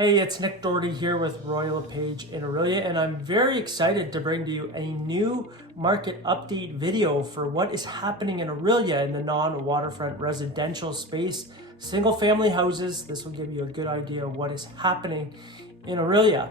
Hey, it's Nick Doherty here with Royal LePage in Orillia, and I'm very excited to bring to you a new market update video for what is happening in Orillia in the non-waterfront residential space, single family houses. This will give you a good idea of what is happening in Orillia.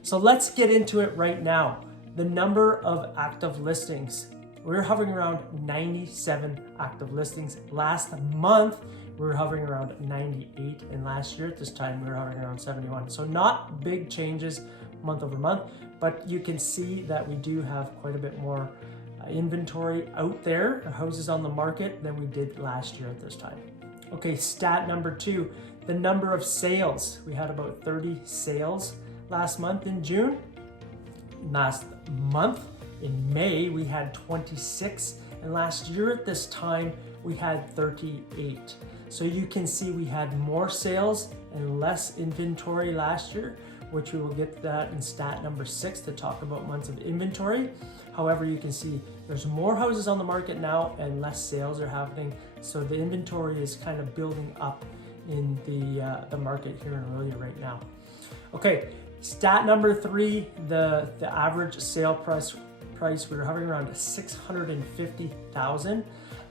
So let's get into it right now. The number of active listings. We're hovering around 97 active listings. Last month, we were hovering around 98, and last year at this time we were hovering around 71. So not big changes month over month, but you can see that we do have quite a bit more inventory out there, houses on the market, than we did last year at this time. Okay, stat number 2, the number of sales. We had about 30 sales last month in June. Last month in May, we had 26, and last year at this time, we had 38. So you can see we had more sales and less inventory last year, which we will get to that in stat number 6 to talk about months of inventory. However, you can see there's more houses on the market now and less sales are happening. So the inventory is kind of building up in the market here in Orillia right now. Okay, stat number 3, the average sale price, we were hovering around 650,000.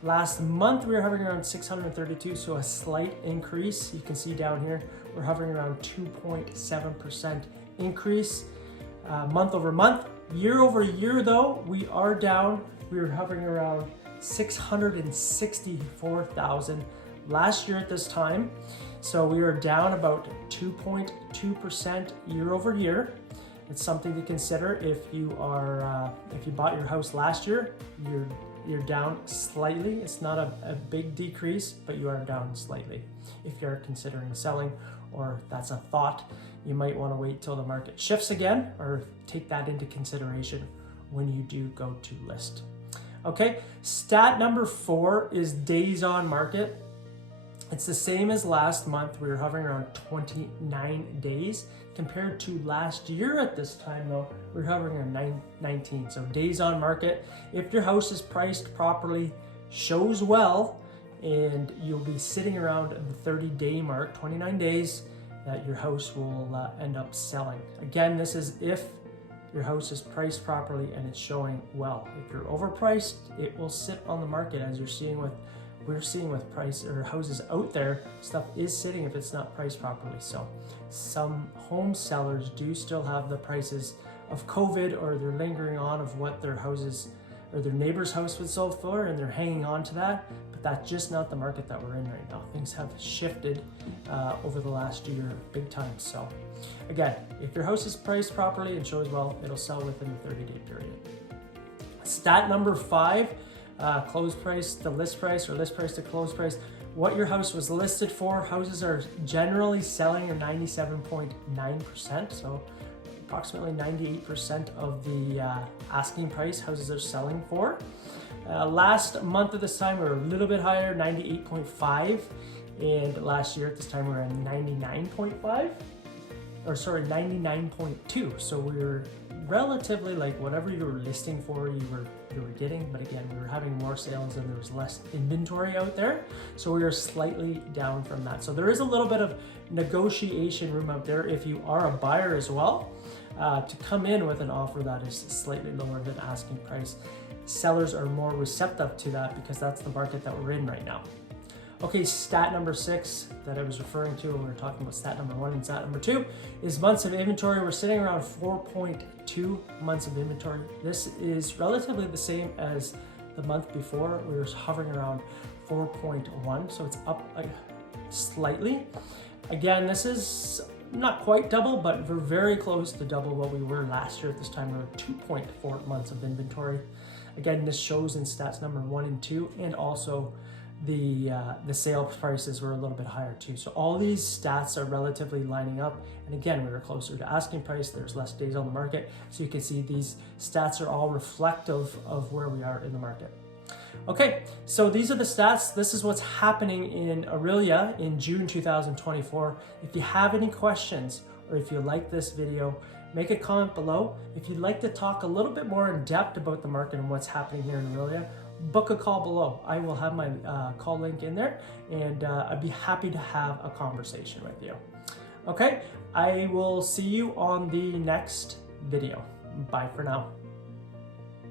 Last month we were hovering around 632, so a slight increase. You can see down here we're hovering around 2.7% increase month over month. Year over year though, we are down. We were hovering around 664,000 last year at this time. So we are down about 2.2% year over year. It's something to consider if you bought your house last year, you're down slightly. It's not a big decrease, but you are down slightly. If you're considering selling, or that's a thought, you might want to wait till the market shifts again, or take that into consideration when you do go to list. Okay, stat number 4 is days on market. It's the same as last month. We were hovering around 29 days. Compared to last year at this time though, we're hovering around 19. So days on market. If your house is priced properly, shows well, and you'll be sitting around the 30-day mark, 29 days, that your house will end up selling. Again, this is if your house is priced properly and it's showing well. If you're overpriced, it will sit on the market, as we're seeing with price or houses out there. Stuff is sitting if it's not priced properly. So some home sellers do still have the prices of COVID, or they're lingering on of what their houses or their neighbor's house was sold for, and they're hanging on to that. But that's just not the market that we're in right now. Things have shifted over the last year big time. So again, if your house is priced properly and shows well, it'll sell within the 30-day period. Stat number 5, close price to list price, or list price to close price. What your house was listed for. Houses are generally selling at 97.9%, so approximately 98% of the asking price houses are selling for. Last month at this time we were a little bit higher, 98.5, and last year at this time we were at 99.5, or sorry, 99.2. So we were relatively like whatever you were listing for, you were getting, but again, we were having more sales and there was less inventory out there, so we were slightly down from that. So there is a little bit of negotiation room out there if you are a buyer as well, to come in with an offer that is slightly lower than asking price. Sellers are more receptive to that because that's the market that we're in right now. Okay, stat number 6 that I was referring to when we were talking about stat number 1 and stat number 2 is months of inventory. We're sitting around 4.2 months of inventory. This is relatively the same as the month before. We were hovering around 4.1, so it's up slightly. Again, this is not quite double, but we're very close to double what we were last year at this time. We were 2.4 months of inventory. Again, this shows in stats number 1 and 2, and also the sale prices were a little bit higher too. So all these stats are relatively lining up. And again, we were closer to asking price. There's less days on the market. So you can see these stats are all reflective of where we are in the market. Okay, so these are the stats. This is what's happening in Orillia in June 2024. If you have any questions, or if you like this video, make a comment below. If you'd like to talk a little bit more in depth about the market and what's happening here in Orillia, book a call below. I will have my call link in there, and I'd be happy to have a conversation with you. Okay, I will see you on the next video. Bye for now.